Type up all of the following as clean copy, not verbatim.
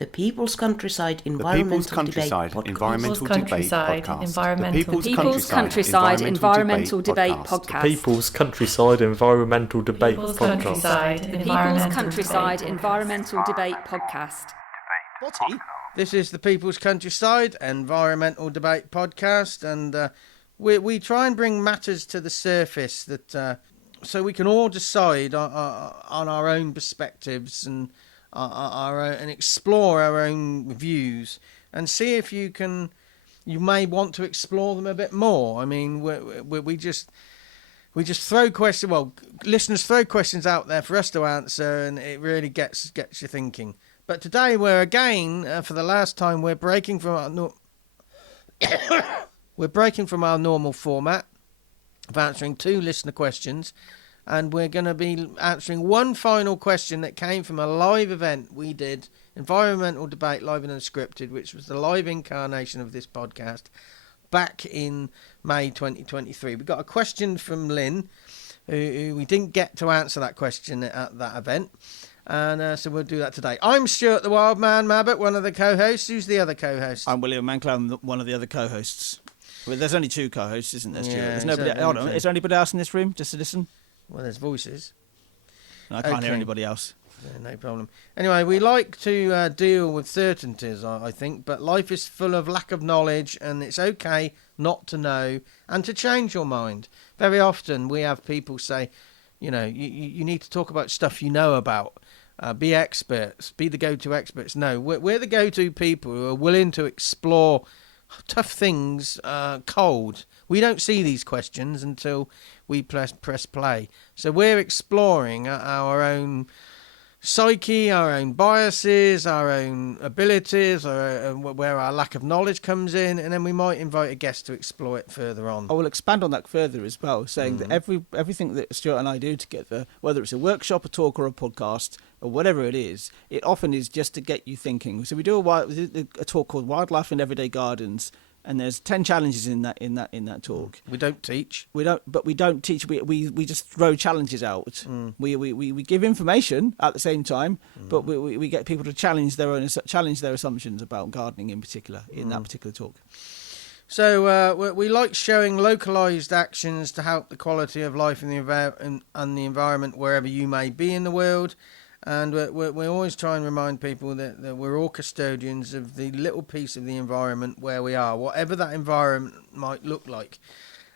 The People's Countryside Environmental Debate Podcast. The People's Countryside Environmental Debate Podcast. People's Countryside Environmental Debate Podcast. The People's Countryside Environmental Debate Podcast. Bothy? This is the People's Countryside Environmental Debate Podcast, and we try and bring matters to the surface that so we can all decide on our own perspectives and and explore our own views and see if you may want to explore them a bit more. I mean, we just throw questions. Well, listeners throw questions out there for us to answer, and it really gets you thinking. But today we're again, for the last time, we're breaking from our our normal format of answering two listener questions. And we're going to be answering one final question that came from a live event we did, Environmental Debate Live Unscripted, which was the live incarnation of this podcast, back in May 2023. We got a question from Lynn, who we didn't get to answer that question at that event. And so we'll do that today. I'm Stuart the Wild Man Mabbott, one of the co-hosts. Who's the other co-host? I'm William Manklow, I'm one of the other co-hosts. Well, there's only two co-hosts, isn't there, Stuart? Yeah, there's nobody. Hold on. Is there anybody else in this room just to listen? Well, there's voices. No, I can't hear anybody else. Yeah, no problem. Anyway, we like to deal with certainties, I think, but life is full of lack of knowledge, and it's okay not to know and to change your mind. Very often we have people say, you know, you need to talk about stuff you know about. Be experts. Be the go-to experts. No, we're the go-to people who are willing to explore tough things cold. We don't see these questions until we press play. So we're exploring our own psyche, our own biases, our own abilities, where our lack of knowledge comes in, and then we might invite a guest to explore it further on. I will expand on that further as well, saying that everything that Stuart and I do together, whether it's a workshop, a talk or a podcast, or whatever it is, it often is just to get you thinking. So we do a talk called Wildlife in Everyday Gardens, and there's 10 challenges in that talk. We don't teach. We don't teach. We just throw challenges out. We give information at the same time, but we get people to challenge their assumptions about gardening in particular in that particular talk. So we like showing localised actions to help the quality of life in the environment wherever you may be in the world. And we always try and remind people that we're all custodians of the little piece of the environment where we are, whatever that environment might look like.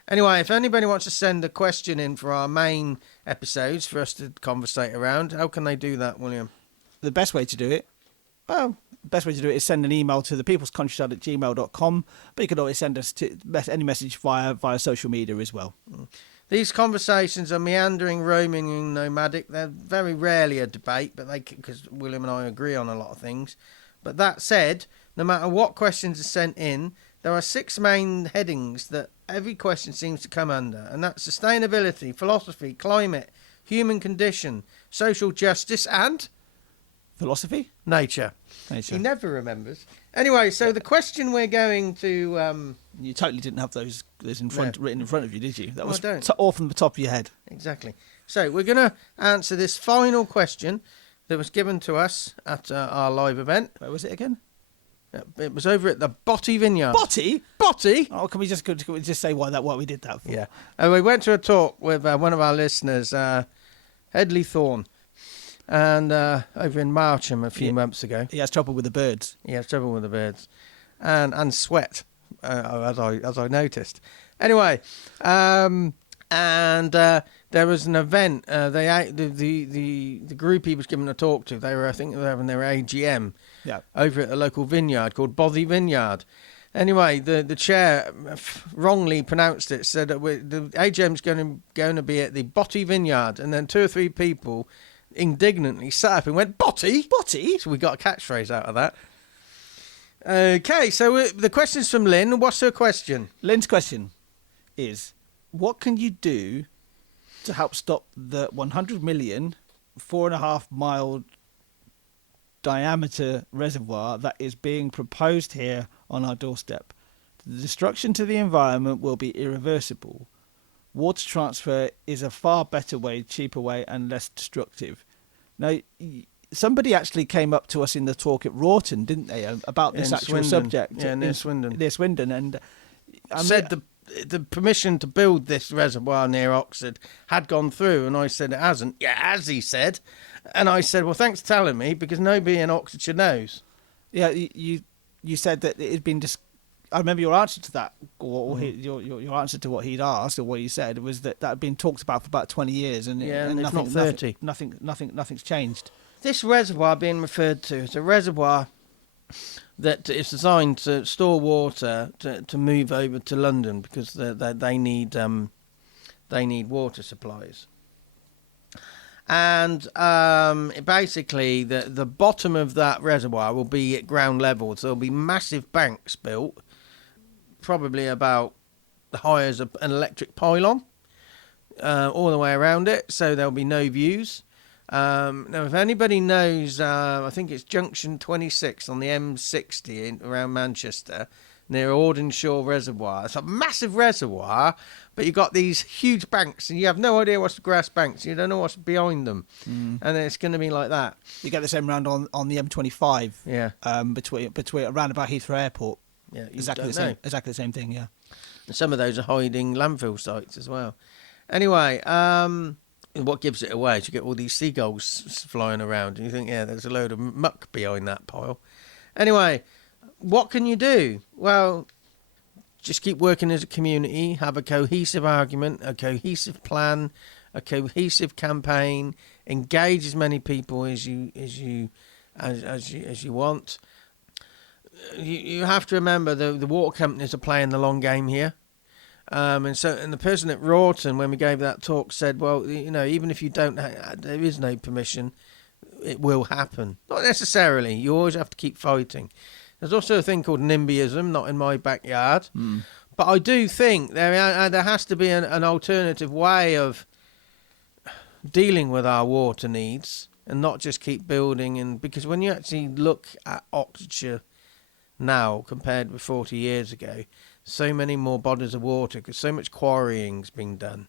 Anyway, if anybody wants to send a question in for our main episodes for us to conversate around, how can they do that, William? The best way to do it is send an email to thepeoplescountryside@gmail.com, but you can always send us any message via social media as well. These conversations are meandering, roaming and nomadic. They're very rarely a debate, but because William and I agree on a lot of things. But that said, no matter what questions are sent in, there are 6 main headings that every question seems to come under, and that's sustainability, philosophy, climate, human condition, social justice, and philosophy, nature. He never remembers. Anyway, so the question we're going to you totally didn't have those written in front of you, did you? That was I don't. All from the top of your head. Exactly. So we're going to answer this final question that was given to us at our live event. Where was it again? It was over at the Bothy Vineyard. Bothy? Oh, can we just say what we did that for? Yeah. We went to a talk with one of our listeners, Headley Thorne, and over in Marcham a few months ago. He has trouble with the birds. And sweat, as I noticed. Anyway, and there was an event. The group he was giving a talk to, I think they were having their AGM over at the local vineyard called Bothy Vineyard. Anyway, the chair wrongly pronounced it, said that the AGM's going to be at the Bothy Vineyard, and then 2 or 3 people indignantly sat up and went, Bothy? So we got a catchphrase out of that. Okay, so the question's from Lynn. What's her question? Lynn's question is, what can you do to help stop the 100 million, 4.5 mile diameter reservoir that is being proposed here on our doorstep? The destruction to the environment will be irreversible. Water transfer is a far better way, cheaper way, and less destructive. Now, somebody actually came up to us in the talk at Wroughton, didn't they, about this actual subject? Yeah, near Swindon. Near Swindon, and said the permission to build this reservoir near Oxford had gone through, and I said it hasn't. Yeah, as he said, and I said, well, thanks for telling me, because nobody in Oxfordshire knows. Yeah, you said that it had been. I remember your answer to that, or your answer to what he'd asked, or what he said, was that had been talked about for about 20 years, and if not 30. Nothing's changed. This reservoir being referred to is a reservoir that is designed to store water to move over to London, because they need water supplies. And basically the bottom of that reservoir will be at ground level, so there'll be massive banks built, probably about the high as an electric pylon, all the way around it, so there'll be no views. Now, if anybody knows, I think it's junction 26 on the M60 around Manchester, near Audenshaw Reservoir. It's a massive reservoir, but you've got these huge banks, and you have no idea what's the grass banks. You don't know what's behind them, and it's going to be like that. You get the same round on the M25. Yeah. Between around about Heathrow Airport. Yeah. Exactly the same thing. Yeah. And some of those are hiding landfill sites as well. Anyway, what gives it away is you get all these seagulls flying around, and you think, yeah, there's a load of muck behind that pile. Anyway, what can you do? Well, just keep working as a community, have a cohesive argument, a cohesive plan, a cohesive campaign, engage as many people as you want. You have to remember the water companies are playing the long game here. And the person at Wroughton, when we gave that talk, said, well, even if you don't, there is no permission, it will happen. Not necessarily. You always have to keep fighting. There's also a thing called NIMBYism, not in my backyard. But I do think there has to be an alternative way of dealing with our water needs, and not just keep building. And because when you actually look at Oxfordshire now compared with 40 years ago, so many more bodies of water, because so much quarrying's been done.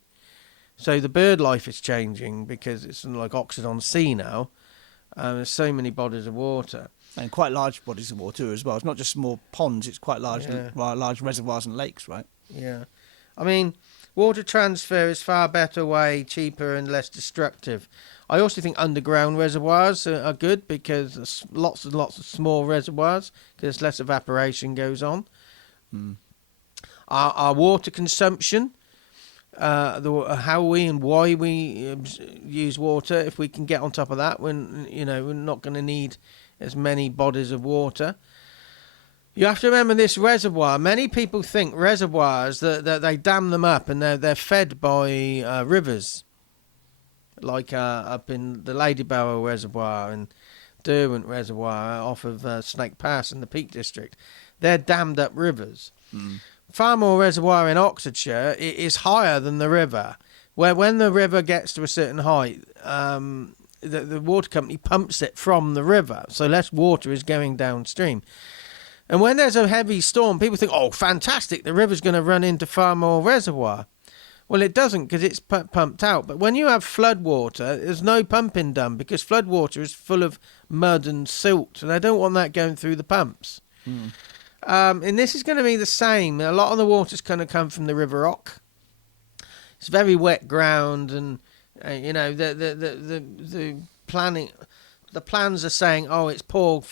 So the bird life is changing, because it's like Oxford-on-Sea now. There's so many bodies of water. And quite large bodies of water as well. It's not just small ponds, it's quite large reservoirs and lakes, right? Yeah. I mean, water transfer is far better way, cheaper and less destructive. I also think underground reservoirs are good, because there's lots and lots of small reservoirs, because less evaporation goes on. Our water consumption, how we and why we use water, if we can get on top of that, when we're not going to need as many bodies of water. You have to remember this reservoir. Many people think reservoirs that they dam them up and they're fed by rivers, like up in the Ladyborough Reservoir and Derwent Reservoir off of Snake Pass in the Peak District. They're dammed up rivers. Farmore Reservoir in Oxfordshire is higher than the river, where when the river gets to a certain height, the water company pumps it from the river, so less water is going downstream. And when there's a heavy storm, people think, oh, fantastic, the river's going to run into Farmore Reservoir. Well, it doesn't, because it's pumped out. But when you have flood water, there's no pumping done, because flood water is full of mud and silt, and I don't want that going through the pumps. And this is going to be the same. A lot of the water's going to come from the River Ock. It's very wet ground, and the planning, the plans are saying, oh, it's poor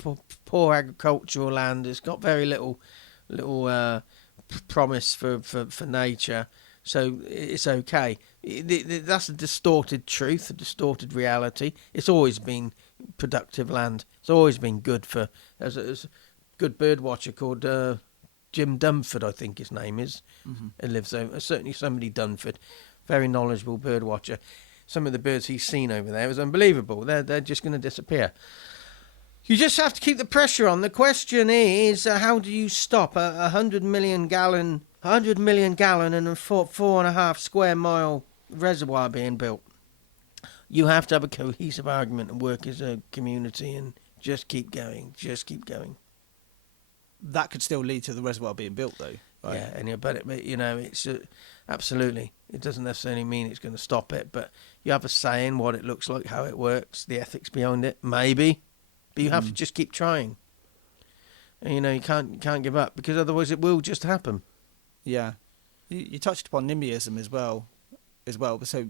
agricultural land. It's got very little promise for nature, so it's okay. That's a distorted truth, a distorted reality. It's always been productive land. It's always been good for as a good bird watcher called Jim Dunford, I think his name is. He lives over. Certainly somebody Dunford, very knowledgeable bird watcher. Some of the birds he's seen over there is unbelievable. They're just going to disappear. You just have to keep the pressure on. The question is, how do you stop a 100 million gallon and a 4.5 square mile reservoir being built? You have to have a cohesive argument and work as a community and just keep going. Just keep going. That could still lead to the reservoir being built, though. Right. Yeah, and but it's absolutely. It doesn't necessarily mean it's going to stop it, but you have a say in what it looks like, how it works, the ethics behind it, maybe. But you have to just keep trying. And, you can't give up, because otherwise it will just happen. Yeah. You touched upon NIMBYism as well. So,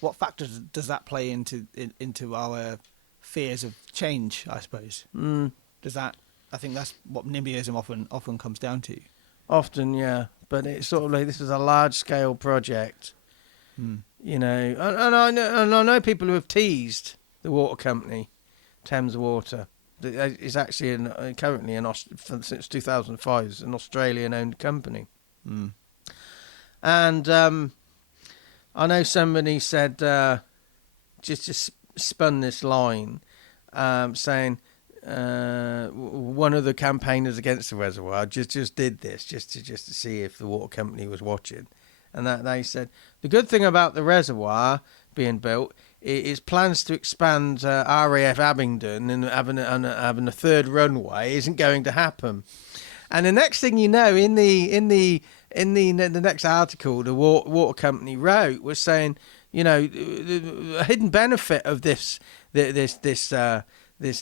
what factors does that play into our fears of change? I suppose. Does that? I think that's what NIMBYism often comes down to. Often, yeah. But it's sort of like, this is a large-scale project, and I know people who have teased the water company, Thames Water. It's actually currently since 2005, it's an Australian-owned company. And I know somebody said, just spun this line, saying, one of the campaigners against the reservoir just did this just to see if the water company was watching, and that they said the good thing about the reservoir being built is plans to expand RAF Abingdon and having a third runway isn't going to happen. And the next thing you know, in the next article the water company wrote was saying, the hidden benefit of this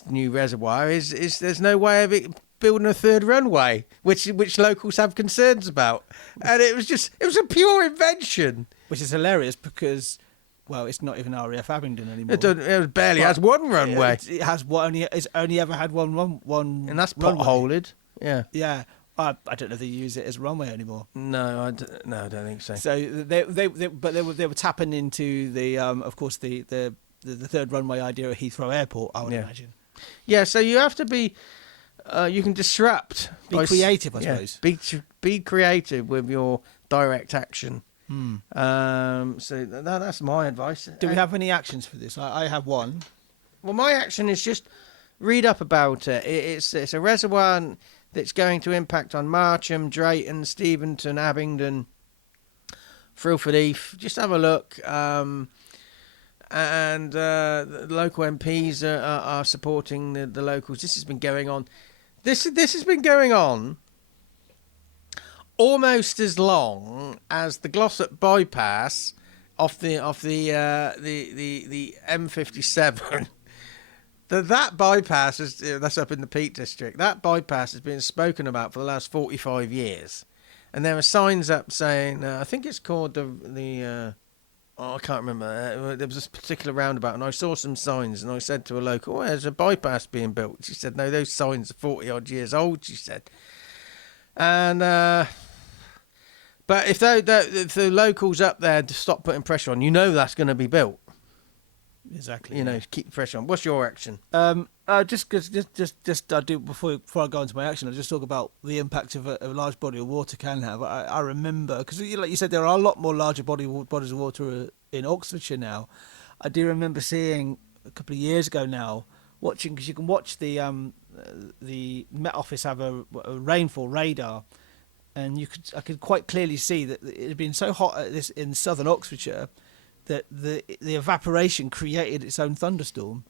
new reservoir is there's no way of it building a third runway, which locals have concerns about. And it was a pure invention. Which is hilarious because, well, it's not even RAF Abingdon anymore. It barely has one runway. It has it's only ever had one, and that's runway. potholed. Yeah. Yeah. I don't know if they use it as runway anymore. No, I don't think so. So they were tapping into the of course the third runway idea at Heathrow Airport, I would imagine. Yeah, so you have to be, you can disrupt. Be creative, I suppose. Be creative with your direct action. So that's my advice. Do we have any actions for this? I have one. Well, my action is just read up about it. It's a reservoir that's going to impact on Marcham, Drayton, Steventon, Abingdon, Thrillford Heath. Just have a look. And the local MPs are supporting the locals. This has been going on. This has been going on almost as long as the Glossop bypass off the M57. That bypass that's up in the Peak District. That bypass has been spoken about for the last 45 years, and there are signs up saying I think it's called I can't remember. There was this particular roundabout, and I saw some signs, and I said to a local, there's a bypass being built. She said, no, those signs are 40-odd years old, she said. And but if the locals up there to stop putting pressure on, that's going to be built. Exactly. Keep the pressure on. What's your action? Just I do before I go into my action, I'll just talk about the impact of a large body of water can have. I remember, because like you said, there are a lot more larger bodies of water in Oxfordshire now. I do remember seeing a couple of years ago now, watching, because you can watch the Met Office have a rainfall radar, and I could quite clearly see that it had been so hot in southern Oxfordshire that the evaporation created its own thunderstorm,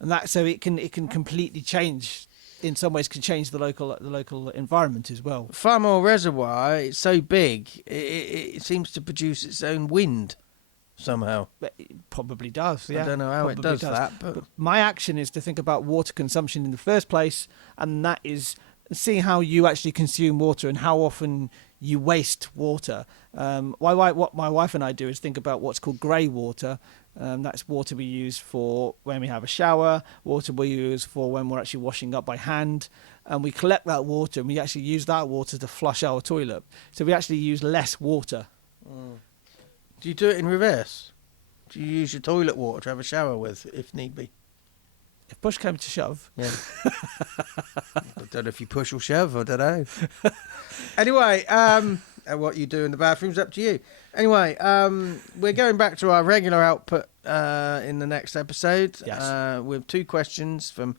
and that so it can completely change. In some ways, can change the local environment as well. Farmore Reservoir, it's so big, it seems to produce its own wind somehow. It probably does. Yeah, I don't know how it does that, but my action is to think about water consumption in the first place, and that is see how you actually consume water and how often you waste water. What my wife and I do is think about what's called grey water. That's water we use for when we have a shower, water we use for when we're actually washing up by hand, and we collect that water and we actually use that water to flush our toilet. So we actually use less water. Do you do it in reverse? Do you use your toilet water to have a shower with, if need be? If push came to shove. Yeah. I don't know if you push or shove, I don't know. Anyway, what you do in the bathroom's up to you. Anyway, we're going back to our regular output in the next episode. Yes. With 2 questions from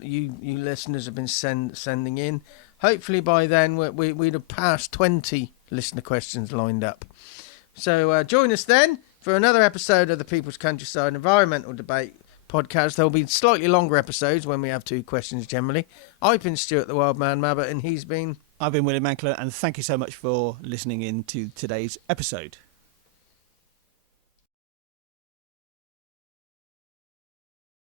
you listeners have been sending in. Hopefully by then we'd have passed 20 listener questions lined up. So join us then for another episode of the People's Countryside Environmental Debate podcast. There'll be slightly longer episodes when we have 2 questions generally. I've been Stuart the Wild Man Mabbott, and he's been I've been William Ankler, and thank you so much for listening in to today's episode.